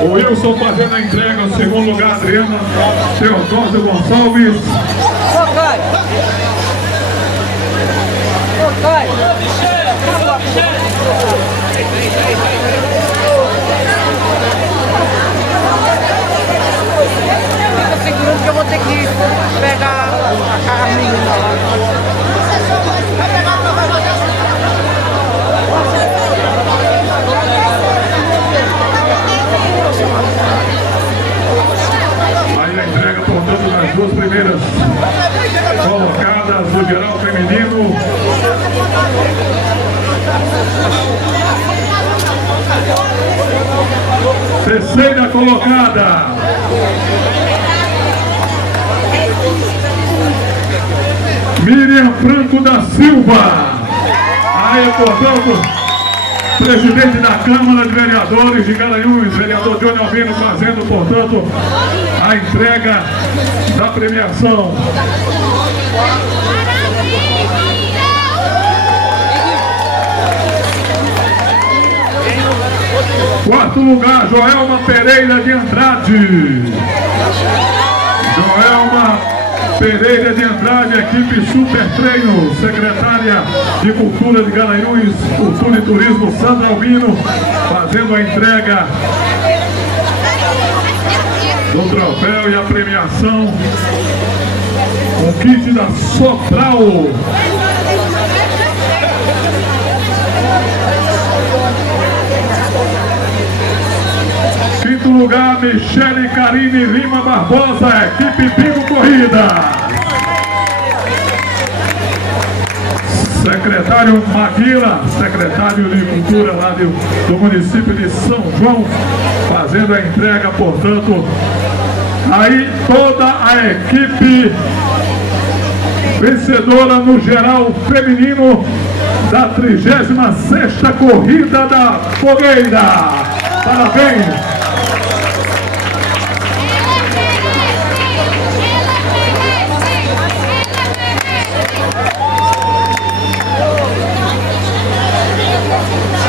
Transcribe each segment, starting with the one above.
O Wilson fazendo a entrega, o segundo lugar, Adriana Teodósio Gonçalves. Fica segurando que eu vou ter que pegar a menina lá. Aí a entrega, portanto, das duas primeiras colocadas do geral feminino. Terceira colocada. Miriam Franco da Silva. Aí, portanto, presidente da Câmara de Vereadores de Garanhuns, vereador Johnny Albino, fazendo, portanto, a entrega da premiação. Quarto lugar, Joelma Pereira de Andrade. Joelma Pereira de Andrade, equipe Super Treino, secretária de Cultura de Garanhuns, Cultura e Turismo, Sandra Albino, fazendo a entrega do troféu e a premiação, com kit da Sobral. Quinto lugar, Michele Karine Lima Barbosa, equipe Bingo Corrida. Secretário Maguila, secretário de Cultura lá do município de São João, fazendo a entrega, portanto, aí toda a equipe vencedora no geral feminino da 36ª Corrida da Fogueira. Parabéns!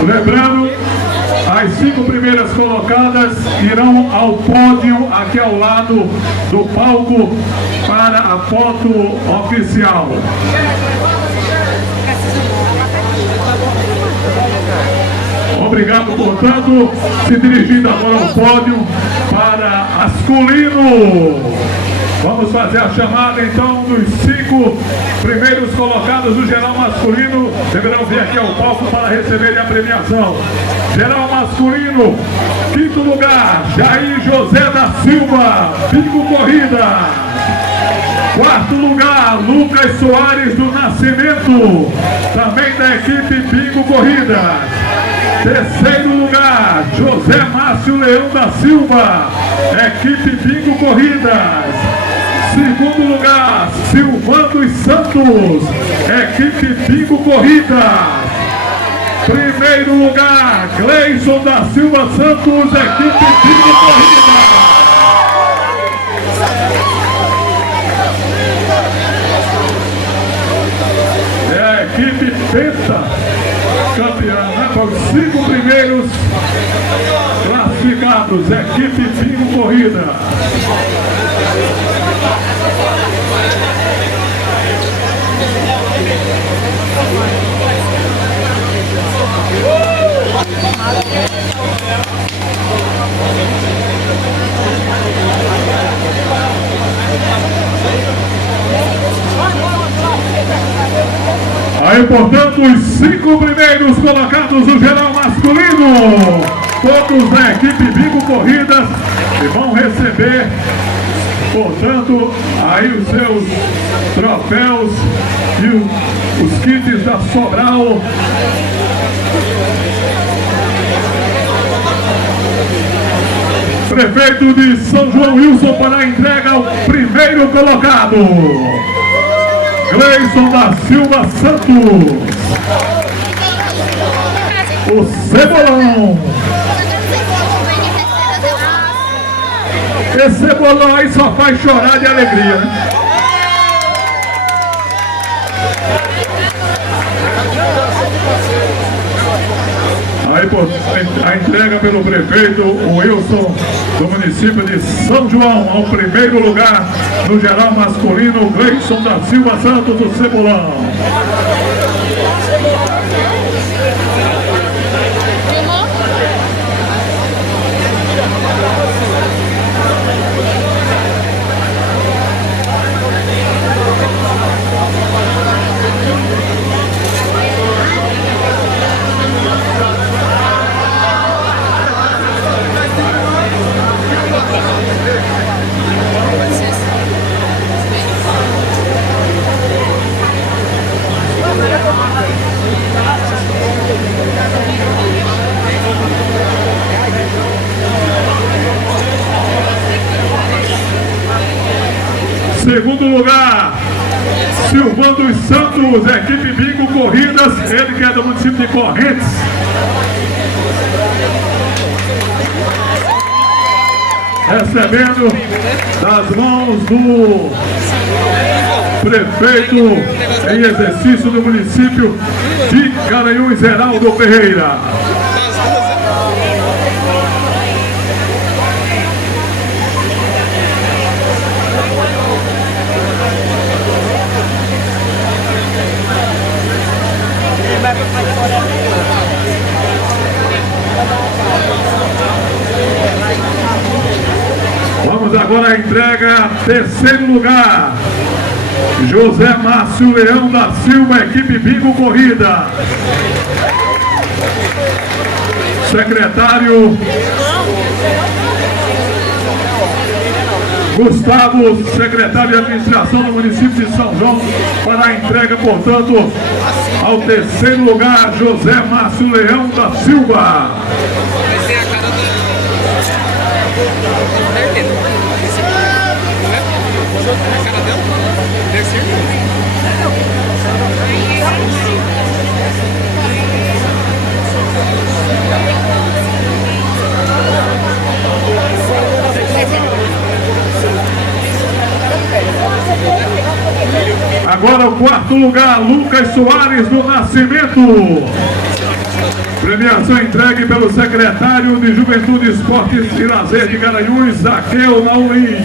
Lembrando, as 5 primeiras colocadas irão ao pódio aqui ao lado do palco para a foto oficial. Obrigado, portanto, se dirigindo agora ao pódio para Asculino. Vamos fazer a chamada então dos 5 primeiros colocados do geral masculino. Deverão vir aqui ao palco para receberem a premiação. Geral masculino, quinto lugar, Jair José da Silva, Bingo Corrida. Quarto lugar, Lucas Soares do Nascimento, também da equipe Bingo Corrida. Terceiro lugar, José Márcio Leão da Silva, equipe Bingo Corridas. Segundo lugar, Silvano Santos, equipe Bingo Corridas. Primeiro lugar, Gleison da Silva Santos, equipe Bingo Corridas. É a equipe Penta campeã, né? Para os 5 primeiros classificados, equipe Bingo Corrida. Aí, portanto, os 5 primeiros colocados do geral masculino, todos da equipe Bingo Corridas, e vão receber, portanto, aí os seus troféus e os kits da Sobral. Prefeito de São João Wilson para a entrega ao primeiro colocado, Gleison da Silva Santos, o Cebolão. Esse Cebolão aí só faz chorar de alegria, né? Aí, a entrega pelo prefeito Wilson do município de São João. Ao primeiro lugar no geral masculino, Gleison da Silva Santos do Cebolão. Segundo lugar, Silvano dos Santos, equipe Bingo Corridas, ele que é do município de Correntes. Recebendo das mãos do prefeito em exercício do município de Garanhuns, Geraldo Ferreira. Vamos agora à entrega. Terceiro lugar, José Márcio Leão da Silva, equipe Bingo Corrida. Secretário Gustavo, secretário de administração do município de São João, para a entrega, portanto, ao terceiro lugar, José Márcio Leão da Silva. Agora o quarto lugar, Lucas Soares do Nascimento. Premiação entregue pelo secretário de Juventude, Esportes e Lazer de Garanhuns, Zaqueu Naulins.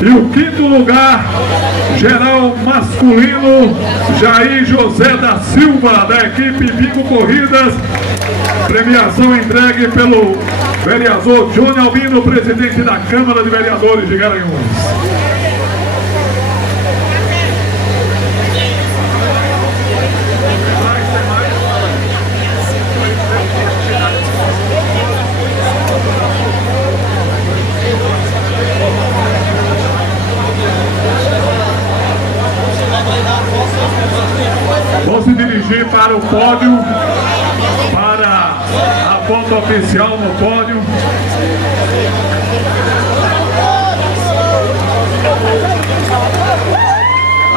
E o quinto lugar, geral masculino, Jair José da Silva, da equipe Bingo Corridas. Premiação entregue pelo vereador Johnny Albino, presidente da Câmara de Vereadores de Garanhuns. Vão se dirigir para o pódio, para a foto oficial no pódio.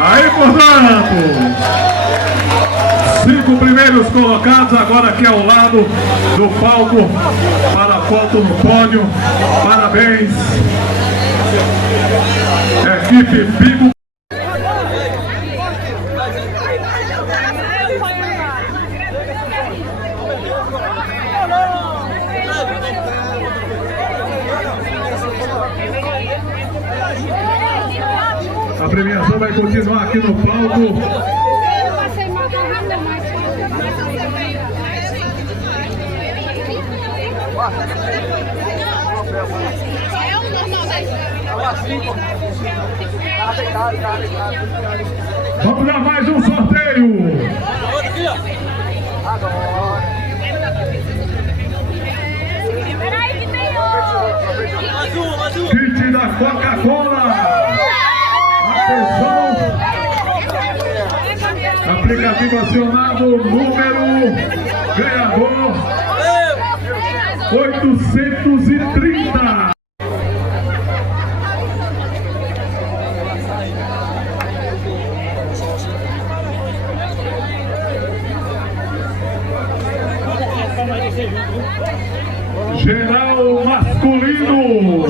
Aí, portanto, 5 primeiros colocados agora aqui ao lado do palco para a foto no pódio. Parabéns, equipe Bingo. A premiação vai continuar aqui no palco. Vamos dar mais um sorteio. Kit da Coca-Cola. Atenção. Aplicativo acionado, número ganhador 830. masculino.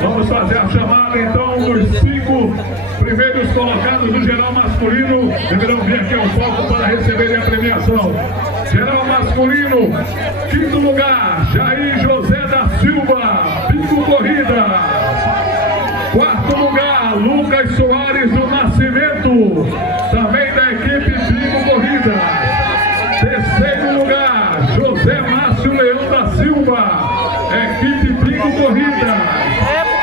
Vamos fazer a chamada então dos 5 primeiros colocados do geral masculino. Deverão vir aqui ao palco para receberem a premiação. Geral masculino, 5º lugar, Jair José da Silva, Pingo Corrida. 4º lugar, Lucas Soares do Nascimento, também da equipe Pingo Corrida. 3º lugar, José Márcio Leão da Silva, equipe Pingo Corrida.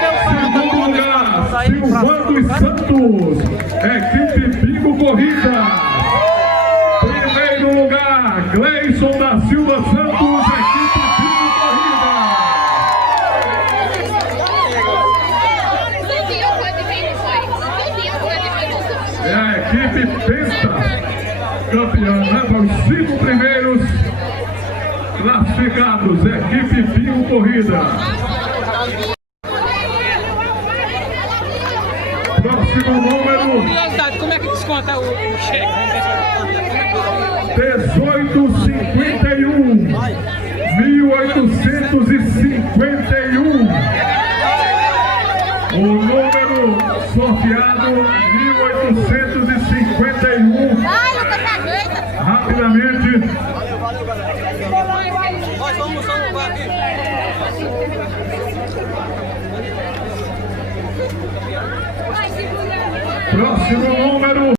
2º lugar, Silvano dos Santos, equipe Pingo Corrida. 1º lugar, Gleison da Silva Santos, equipe Pingo Corrida. É a equipe Penta, campeã, leva os 5 primeiros classificados, equipe Pingo Corrida. Próximo número. Curiosidade, como é que desconta o cheque? 1851. 1851. O número sorteado 1851. Rapidamente. Nós vamos salvar aqui. Próximo número.